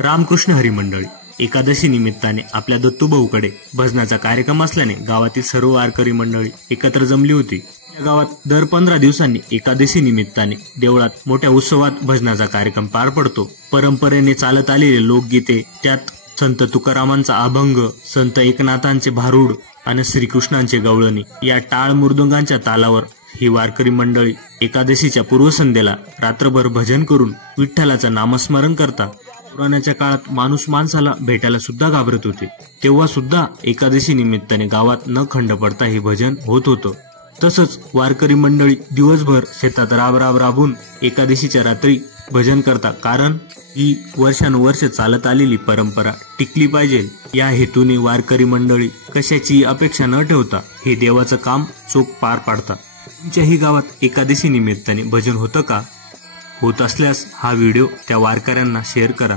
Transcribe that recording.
रामकृष्ण हरी मंडळी एकादशी निमित्ताने आपल्या दत्तूभाऊकडे भजनाचा कार्यक्रम असल्याने गावातील सर्व वारकरी मंडळी एकत्र जमली होती। या गावात दर 15 दिवसांनी एकादशी निमित्ताने देवळात मोठ्या उत्सवात भजनाचा कार्यक्रम पार पडतो। परंपरेने चालत आलेले लोकगीते, त्यात संत तुकारामांचा अभंग, संत एकनाथांचे भारुड आणि श्रीकृष्णांचे गवळणी या टाळ मृदुंगांच्या तालावर ही वारकरी मंडळी एकादशीच्या पूर्वसंध्येला रात्रभर भजन करून विठ्ठलाचं नामस्मरण करतात। पुराणाच्या काळात माणूस माणसाला भेटायला सुद्धा घाबरत होते, तेव्हा सुद्धा एकादशी निमित्ताने गावात न खंड पडता हे भजन होत होतं। तसंच वारकरी मंडळी दिवसभर शेतात राबून एकादशीच्या रात्री भजन करतात, कारण ही वर्षानुवर्ष चालत आलेली परंपरा टिकली पाहिजे या हेतूने वारकरी मंडळी कशाची अपेक्षा न ठेवता हे देवाचं काम चोख पार पाडतात। तुमच्याही गावात एकादशी निमित्ताने भजन होतं का? होत असल्यास हा व्हिडिओ त्या वारकऱ्यांना शेअर करा।